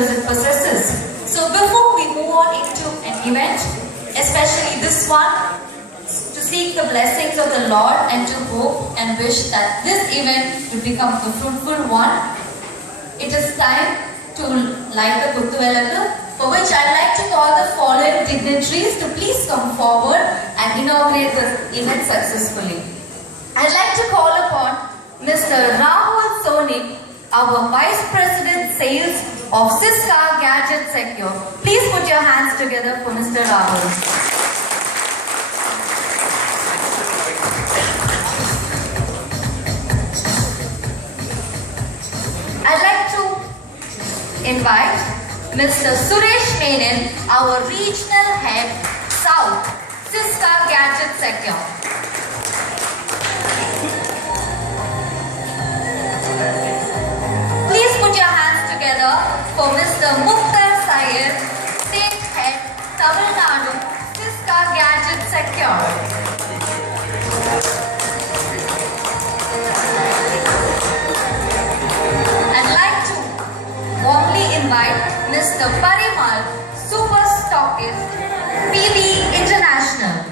features it possesses. So before we move on into an event, especially this one, to seek the blessings of the Lord and to hope and wish that this event will become a fruitful one, it is time to light the Kuttuvilaku, for which I'd like to call the following dignitaries to please come forward and inaugurate the event successfully. I'd like to call upon Mr. Rahul Sonik, our Vice President Sales of Ciscar Gadget Secure. Please put your hands together for Mr. Rahul. I'd like to invite Mr. Suresh Menon, our Regional Head, South, Ciscar Gadget Secure. Please put your hands together for Mr. Mukhtar Syed, State Head, Tamil Nadu, Ciscar Gadget Secure. I'd like to warmly invite Mr. Parimal, Super Stockist, PB International.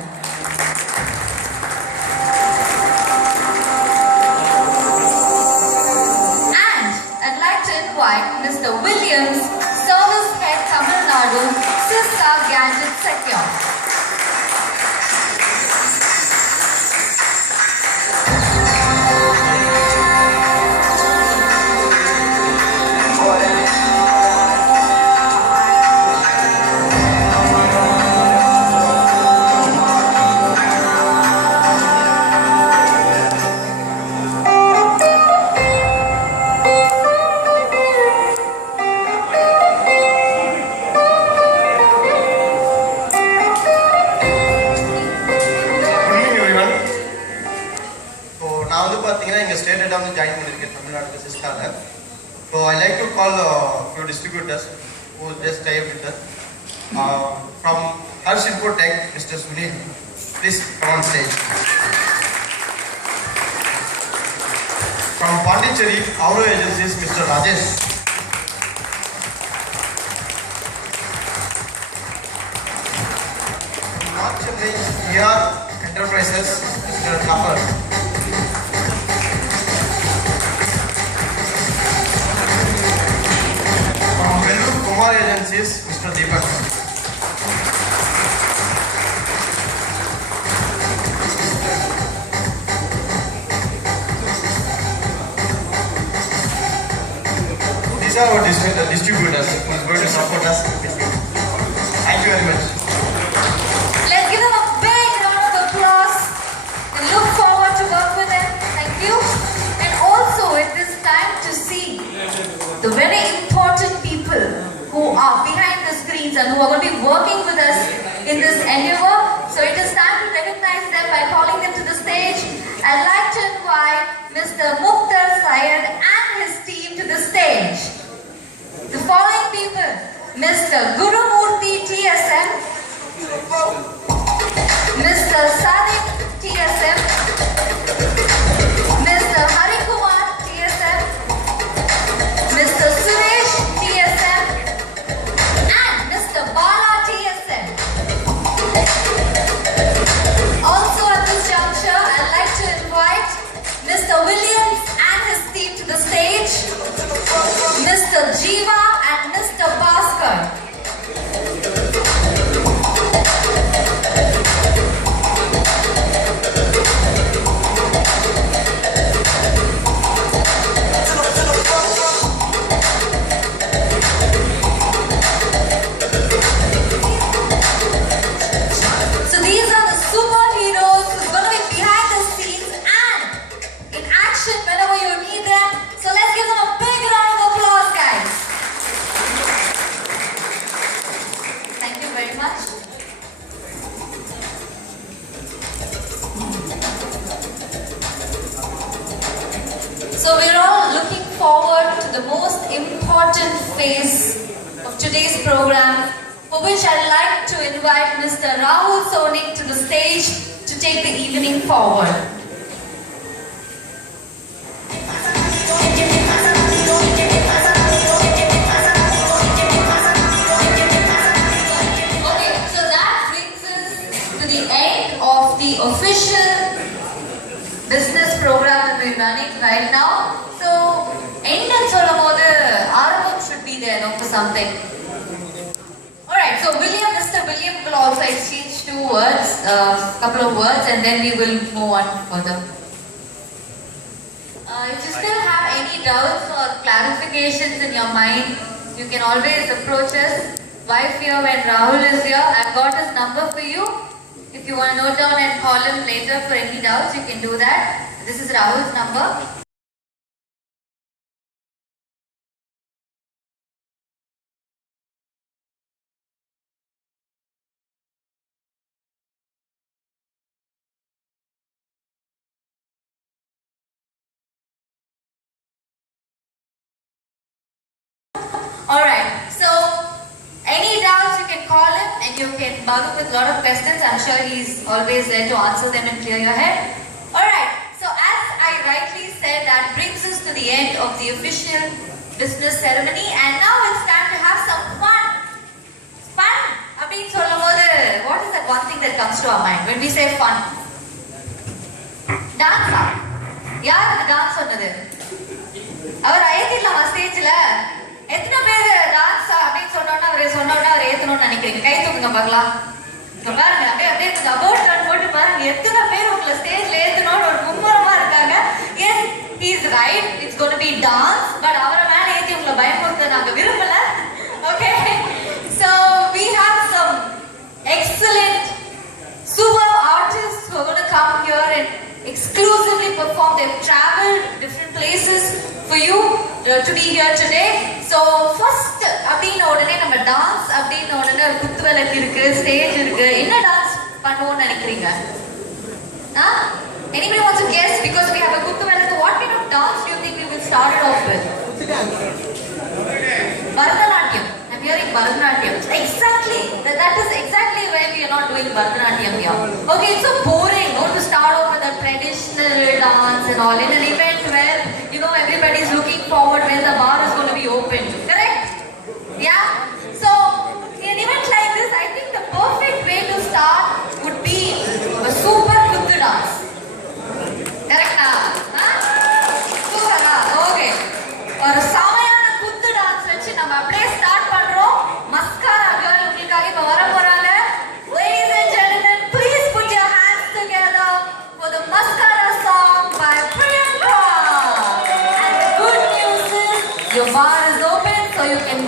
And I'd like to invite Mr. Williams, Service Head Tamil Nadu, Ciscar Gadget Secure. So I like to call a few distributors who just tie up with us. From Harsh Infotech, Mr. Sunil, please come on stage. From Pondicherry, Auro Agencies, Mr. Rajesh. From North Chennai, ER Enterprises, Mr. Thapar. Kumar Agencies, Mr. Deepak. These are our distributors who is going to support us. Thank you very much. Let's give them a big round of applause and look forward to work with them. Thank you. And also it is time to see the very important people who are behind the screens and who are going to be working with us in this endeavor. So it is time to recognize them by calling them to the stage. I'd like to invite Mr. Mukhtar Syed and his team to the stage. The following people: Mr. Gurumurthy TSM, Mr. Sadiq TSM, Mr. Harikumar TSM, Mr. Suresh TSM, and Mr. Bala TSM. Also at this juncture, I'd like to invite Mr. Williams and his team to the stage, Mr. Jiva and Mr. Bhaskar. So we're all looking forward to the most important phase of today's program, for which I'd like to invite Mr. Rahul Sonik to the stage to take the evening forward. running right now. So, end and solomodu, Arabam should be there, no, for something. Alright, so Mr. William will also exchange two words, couple of words, and then we will move on further. If you still have any doubts or clarifications in your mind, you can always approach us. Wife here when Rahul is here. I've got his number for you. If you want to note down and call him later for any doubts, you can do that. This is Rahul's number. Alright, so any doubts you can call him and you can bug him with a lot of questions. I'm sure he's always there to answer them and clear your head. Alright, so as I rightly said, that brings us to the end of the official business ceremony, and now it's time to have some fun. Fun? Abhin solomodu, what is that one thing that comes to our mind when we say fun? Dance. Yaar the dance சொன்னது? அவர் ஐயத்திரலாமா ஸ்டேஜ்ல எத்தனை பேர் dance அப்படின்னு சொன்னோன்னா அவர் ஏத்தணும்னு நினைக்கிறீங்க? கை தூக்குங்க பார்க்கலாம். இங்க பாருங்க, அப்படியே அபோர்ட் ரன் போட்டு பாருங்க, எத்தனை பேர் உங்களை ஸ்டேஜ்ல ஏத்தணும்னு ஒரு மும்முரமா இருக்காங்க. Yes, he is right, it's going to be dance, but அவரை மேல ஏத்தி உங்களை பயமுறுத்த நாங்க விரும்பல. Okay, so we have some excellent super artists who are going to come here and exclusively perform. They've traveled different places for you to be here today. So first அப்படின உடனே நம்ம dance அப்படின உடனே ஒரு குத்துவிளக்கு இருக்கு, ஸ்டேஜ் இருக்கு. என்ன dance பண்ணுவோம்னு நினைக்கிறீங்க? Anybody wants to guess? Because we have a குத்துவிளக்கு, what kind of dance do you think we will start it off with? Bharatanatyam. I'm hearing Bharatanatyam. Exactly. That is exactly why we are not doing Bharatanatyam here. Okay, it's so boring, no, to start off with a traditional dance and all in an event where, you know, everybody is looking forward when the bar is going to be open. Correct? Yeah? So, in an event like this, I think the perfect way to start would be a super kuttu dance. Correct? Super, okay. ஒரு சமையான குத்து dance வச்சு நம்ம அப்படியே start பண்றோம். Mascara girl உங்களுக்காக இப்ப வர போறாங்க. Ladies and gentlemen, please put your hands together for the Mascara song by Priyanka. And the good news is your bar is open, so you can